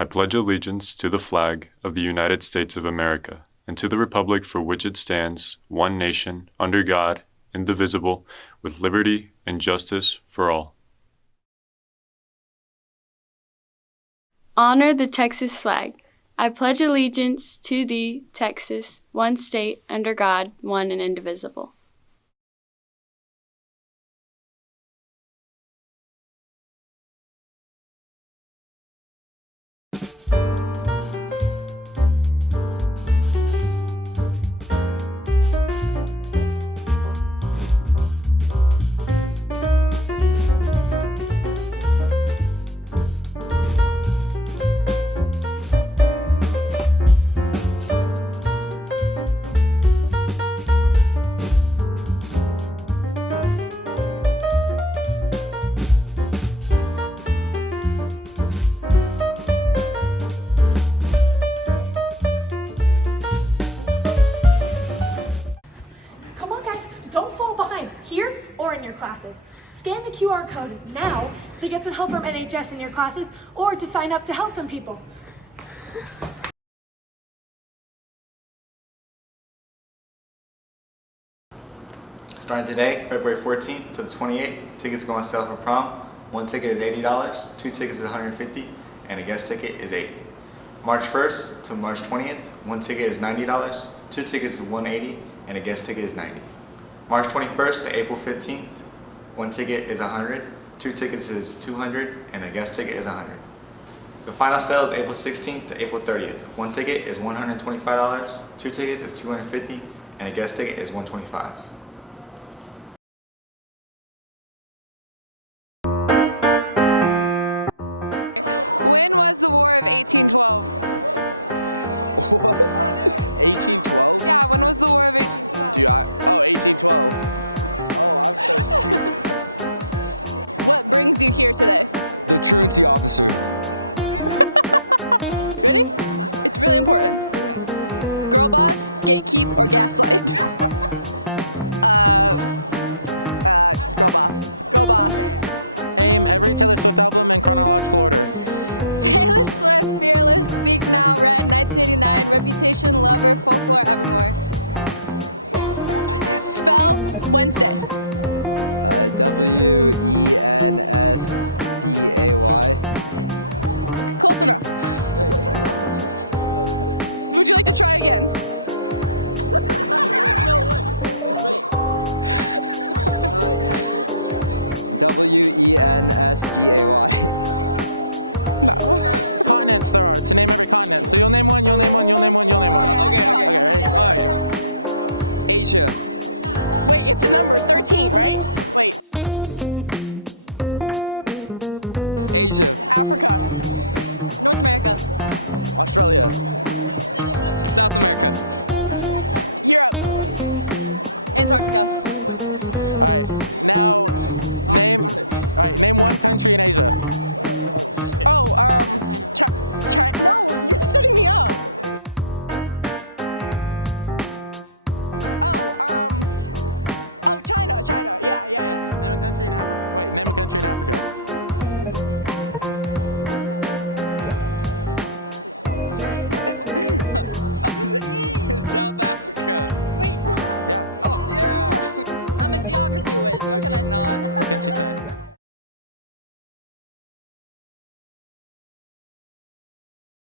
I pledge allegiance to the flag of the United States of America and to the republic for which it stands, one nation, under God, indivisible, with liberty and justice for all. Honor the Texas flag. I pledge allegiance to thee, Texas, one state, under God, one and indivisible. Come on guys, don't fall behind here or in your classes. Scan the QR code now to get some help from NHS in your classes or to sign up to help some people. Starting today, February 14th to the 28th, tickets go on sale for prom. One ticket is $80, two tickets is $150, and a guest ticket is $80. March 1st to March 20th, one ticket is $90, two tickets is $180, and a guest ticket is $90. March 21st to April 15th, one ticket is $100, two tickets is $200, and a guest ticket is $100. The final sale is April 16th to April 30th. One ticket is $125, two tickets is $250, and a guest ticket is $125.